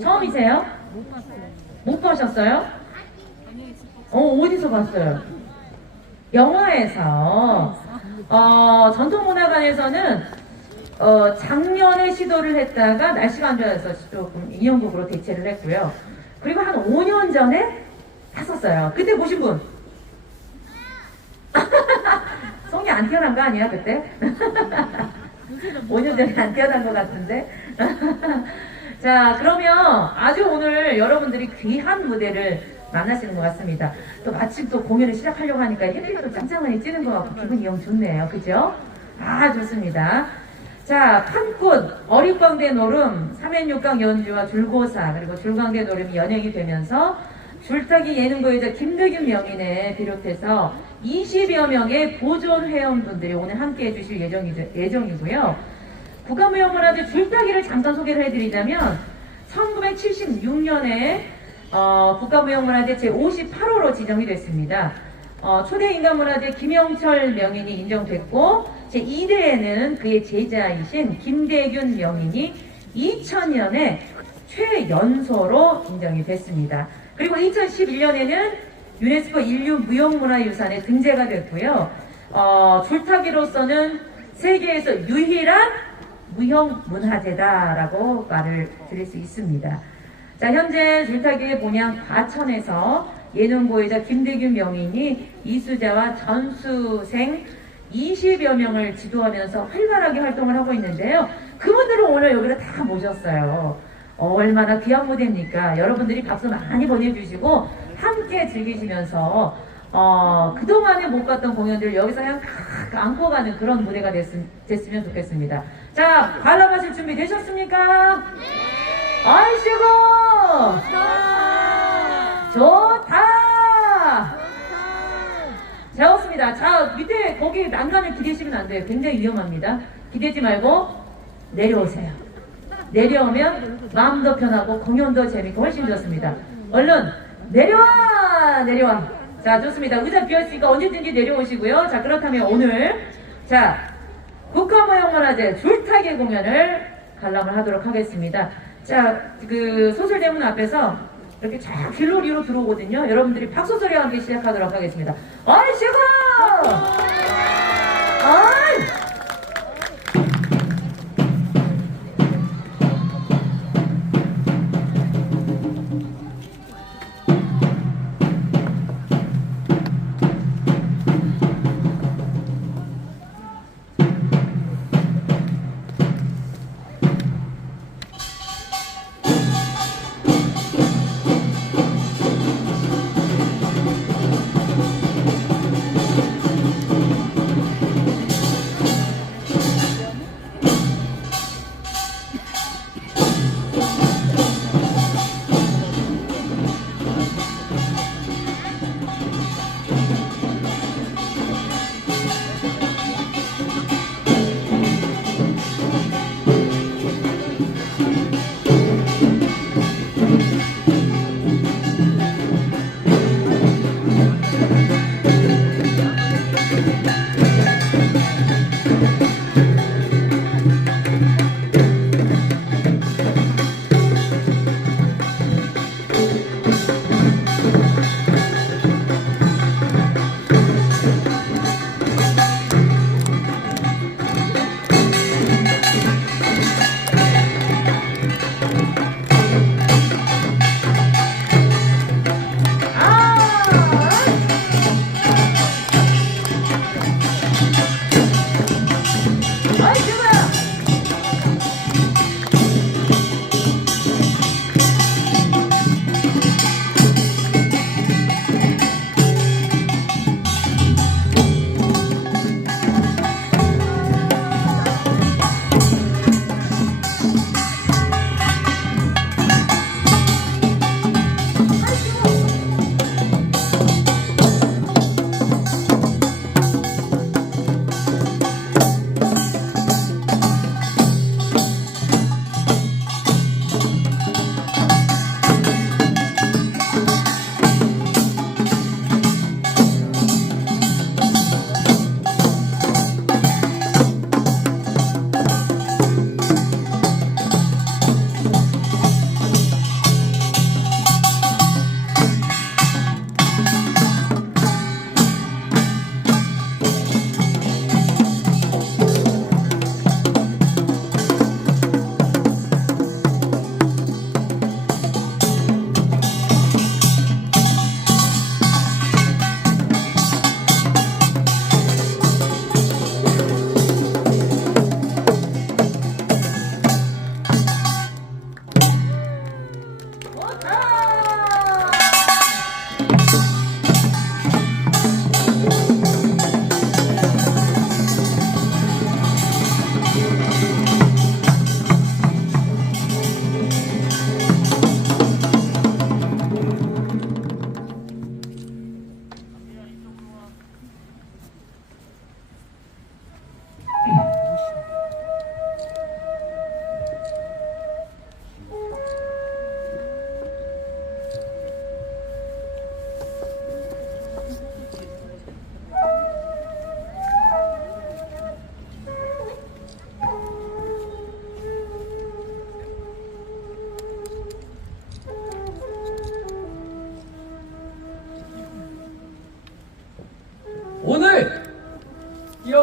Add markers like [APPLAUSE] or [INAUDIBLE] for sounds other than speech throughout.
처음이세요? 못 보셨어요? 어, 어디서 봤어요? 영화에서. 어, 전통문화관에서는 어, 작년에 시도를 했다가 날씨가 안 좋아서 조금 인형극으로 대체를 했고요. 그리고 한 5년 전에 봤었어요. 그때 보신 분? [LAUGHS] 송이 안 태어난 거 아니야, 그때? [LAUGHS] 5년 전에 안 태어난 것 같은데. [LAUGHS] 자, 그러면 아주 오늘 여러분들이 귀한 무대를 만나시는 것 같습니다. 또 마침 또 공연을 시작하려고 하니까 헤드도 짱짱하게 찌는 것 같고 기분이 영 좋네요. 그죠? 아, 좋습니다. 자, 판꽃, 어릿광대 노름, 삼연육강 연주와 줄고사, 그리고 줄광대 노름이 연행이 되면서 줄타기 예능고유자 김대균 명인에 비롯해서 20여 명의 보존 회원분들이 오늘 함께 해주실 예정이, 예정이고요. 국가무형문화재 줄타기를 잠깐 소개를 해드리자면 1976년에 어, 국가무형문화재 제58호로 지정이 됐습니다. 어, 초대 인간문화재 김영철 명인이 인정됐고 제2대에는 그의 제자이신 김대균 명인이 2000년에 최연소로 인정이 됐습니다. 그리고 2011년에는 유네스코 인류 무형문화유산에 등재가 됐고요. 어, 줄타기로서는 세계에서 유일한 무형 문화재다라고 말을 드릴 수 있습니다. 자, 현재 줄타기의 본향 과천에서 예능고의자 김대균 명인이 이수자와 전수생 20여 명을 지도하면서 활발하게 활동을 하고 있는데요. 그분들을 오늘 여기로 다 모셨어요. 어, 얼마나 귀한 무대입니까? 여러분들이 박수 많이 보내주시고 함께 즐기시면서 어, 그동안에 못 갔던 공연들을 여기서 그냥 탁 안고 가는 그런 무대가 됐, 됐으면 좋겠습니다. 자, 관람하실 준비 되셨습니까? 아이씨고! 좋다! 배웠습니다. 자, 밑에 거기 난간을 기대시면 안 돼요. 굉장히 위험합니다. 기대지 말고 내려오세요. 내려오면 마음도 편하고 공연도 재밌고 훨씬 좋습니다. 얼른 내려와! 내려와! 자, 좋습니다. 의자 비었으니까 언제든지 내려오시고요. 자, 그렇다면 오늘 자, 국가무형문화재 줄타기 공연을 관람을 하도록 하겠습니다. 자, 그 소설대문 앞에서 이렇게 쫙 길로리로 들어오거든요. 여러분들이 박수 소리와 함께 시작하도록 하겠습니다. 아이씨고! 아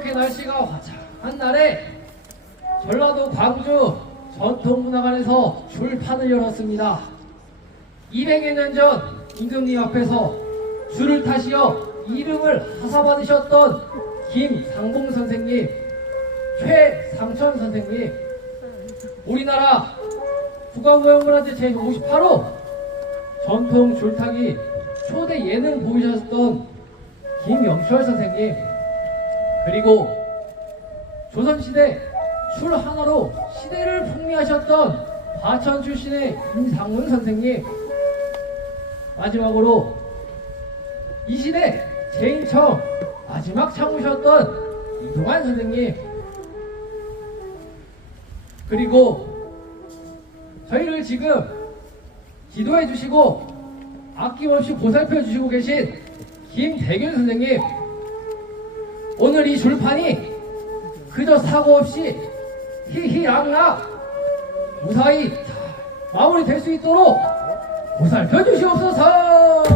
이! 이렇게 날씨가 화창한 날에 전라도 광주 전통문화관에서 줄판을 열었습니다. 200여 년 전 임금님 앞에서 줄을 타시어 이름을 하사받으셨던 김상봉 선생님, 최상천 선생님, 우리나라 국가무형문화재 제58호 전통 줄타기 초대 예능 보이셨던 김영철 선생님 그리고 조선시대 줄 하나로 시대를 풍미하셨던 과천 출신의 임상문 선생님 마지막으로 이 시대 제인청 마지막 참으셨던 이동환 선생님 그리고 저희를 지금 기도해 주시고 아낌없이 보살펴 주시고 계신 김대균 선생님 오늘 이 줄판이 그저 사고 없이 히히락락 무사히 잘 마무리될 수 있도록 보살펴 주시옵소서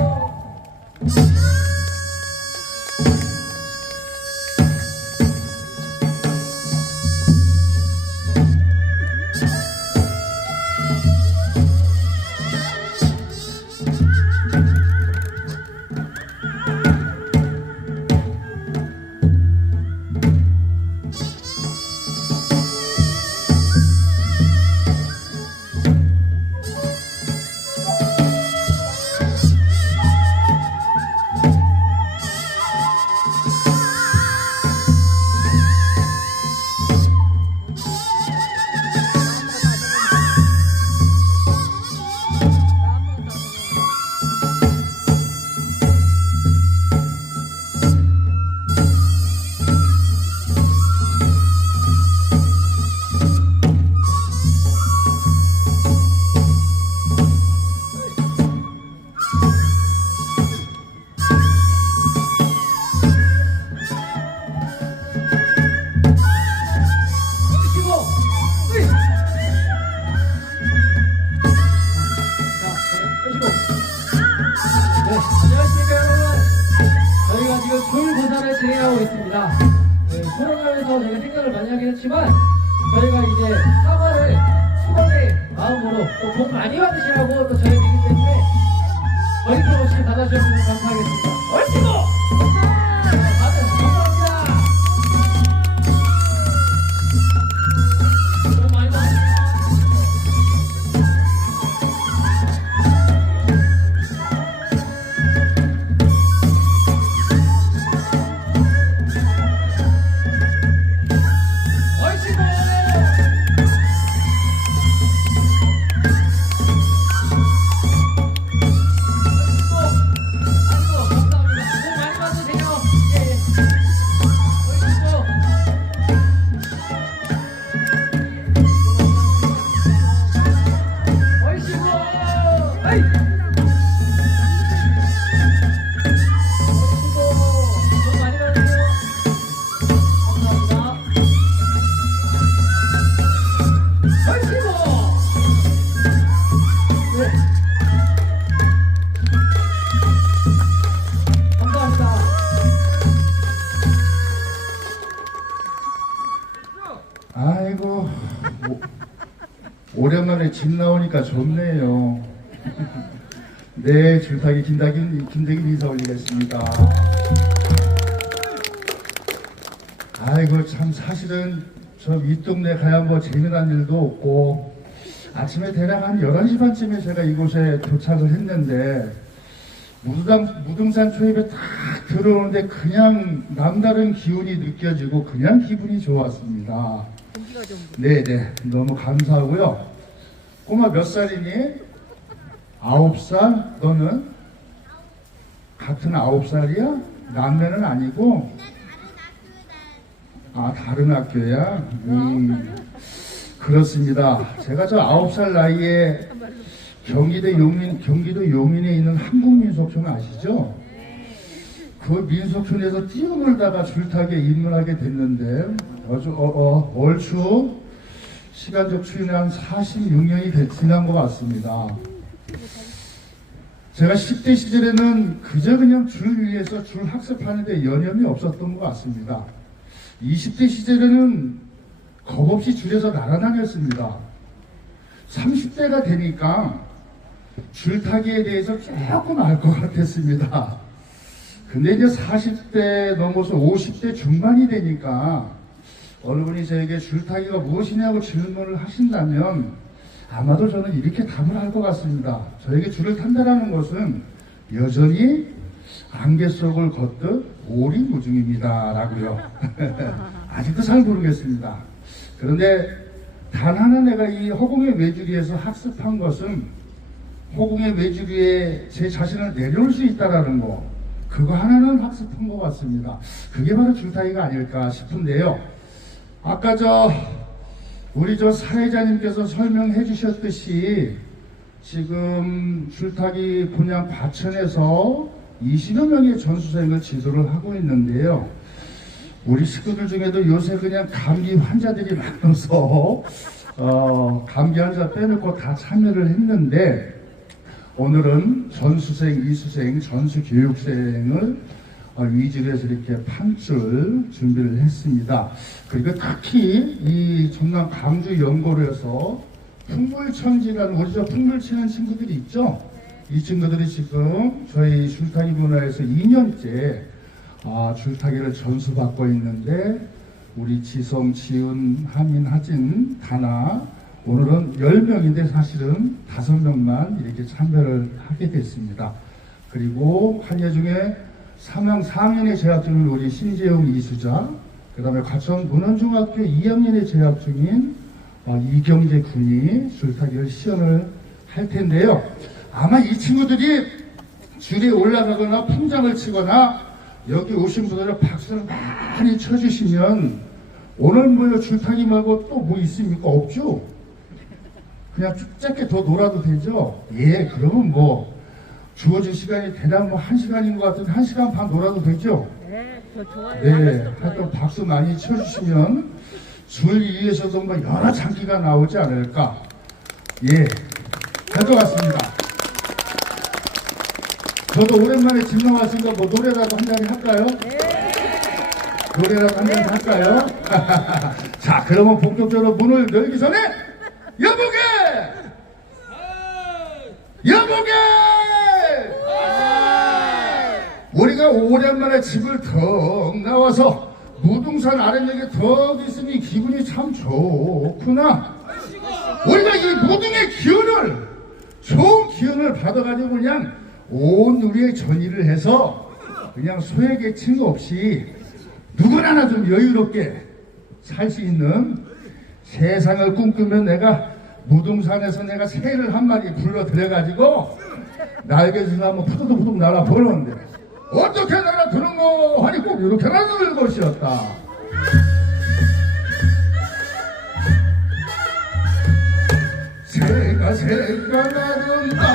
많이 하긴 했지만 집 나오니까 좋네요. 네, 줄타기 김다긴 김대긴 인사 올리겠습니다. 아이고 참 사실은 저 윗동네 가야 뭐 재미난 일도 없고 아침에 대략 한 11시 반쯤에 제가 이곳에 도착을 했는데 무등산, 무등산 초입에 딱 들어오는데 그냥 남다른 기운이 느껴지고 그냥 기분이 좋았습니다. 네네 너무 감사하고요. 꼬마 몇 살이니? 아홉 살? 너는? 같은 아홉 살이야? 남매는 아니고? 아 다른 학교야? 음, 그렇습니다. 제가 저 아홉 살 나이에 경기도 용인 경기도 용인에 있는 한국민속촌 아시죠? 그 민속촌에서 뛰어놀다가 줄타기에 입문하게 됐는데 어주 어, 어, 얼추 시간적 추이는 한 46년이 지난 것 같습니다. 제가 10대 시절에는 그저 그냥 줄 위에서 줄 학습하는데 여념이 없었던 것 같습니다. 20대 시절에는 겁없이 줄에서 날아다녔습니다. 30대가 되니까 줄타기에 대해서 조금 알 것 같았습니다. 근데 이제 40대 넘어서 50대 중반이 되니까 어느 분이 저에게 줄타기가 무엇이냐고 질문을 하신다면 아마도 저는 이렇게 답을 할 것 같습니다. 저에게 줄을 탄다라는 것은 여전히 안개 속을 걷듯 오리무중입니다. 라고요. [LAUGHS] 아직도 잘 모르겠습니다. 그런데 단 하나 내가 이 허공의 외주리에서 학습한 것은 허공의 외주리에 제 자신을 내려올 수 있다라는 거 그거 하나는 학습한 것 같습니다. 그게 바로 줄타기가 아닐까 싶은데요. 아까 저 우리 저 사회자님께서 설명해 주셨듯이 지금 줄타기 분양 과천에서 20여 명의 전수생을 지도를 하고 있는데요. 우리 식구들 중에도 요새 그냥 감기 환자들이 많아서 어, 감기 환자 빼놓고 다 참여를 했는데 오늘은 전수생, 이수생, 전수교육생을 어, 위주로 해서 이렇게 판줄 준비를 했습니다. 그리고 특히 이 전남 강주 연고로에서 풍물천지라는 저 풍물 치는 친구들이 있죠? 이 친구들이 지금 저희 줄타기 문화에서 2년째 아, 줄타기를 전수받고 있는데 우리 지성, 지훈, 하민, 하진, 다나 오늘은 10명인데 사실은 5명만 이렇게 참여를 하게 됐습니다. 그리고 한예 중에 3학 4학년에 재학 중인 우리 신재용 이수자, 그 다음에 과천 문헌중학교 2학년에 재학 중인 어, 이경재 군이 줄타기를 시연을 할 텐데요. 아마 이 친구들이 줄에 올라가거나 풍장을 치거나 여기 오신 분들은 박수를 많이 쳐주시면 오늘 뭐 줄타기 말고 또 뭐 있습니까? 없죠? 그냥 쭉 짧게 더 놀아도 되죠? 예, 그러면 뭐 주어진 시간이 대략 뭐 한 시간인 것 같은데 한 시간 반 놀아도 되죠? 네, 저 좋아요. 네, 하여튼 박수 많이 쳐주시면 줄 위에서도 뭐 여러 장기가 나오지 않을까. 예, 할것 같습니다. 저도 오랜만에 집 나왔으니까 뭐 노래라도 한 잔 할까요? 노래라도 한 잔 할까요? [LAUGHS] 자, 그러면 본격적으로 문을 열기 전에 여보게! 여보게! 우리가 오랜만에 집을 턱 나와서 무등산 아랫역에 턱 있으니 기분이 참 좋구나. 우리가 이 무등의 기운을 좋은 기운을 받아가지고 그냥 온 우리의 전의를 해서 그냥 소외계층 없이 누구나 좀 여유롭게 살 수 있는 세상을 꿈꾸면 내가 무등산에서 내가 새를 한 마리 불러 들여가지고 날개에서 한번 푸드득푸드 날아보는데 어떻게 날아드는 거 하니 꼭 이렇게 날아들 것이었다. 새가 새가 나든다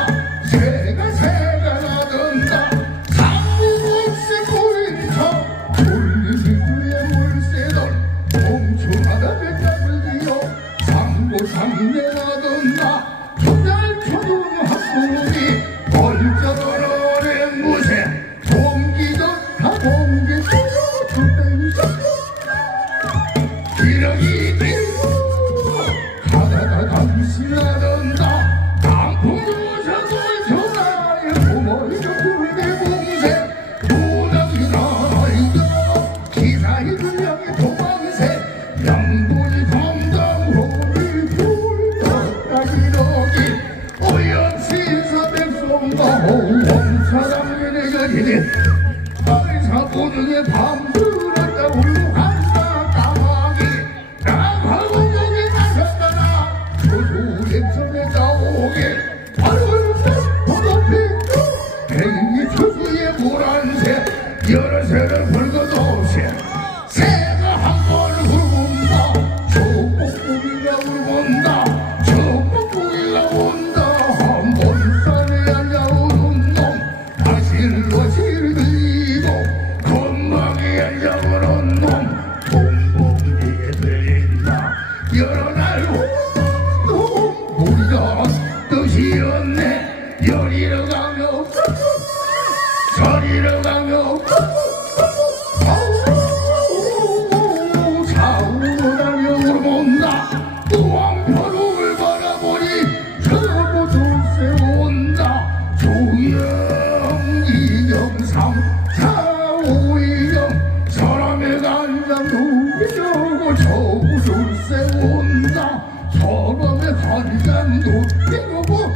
여러 别罗布，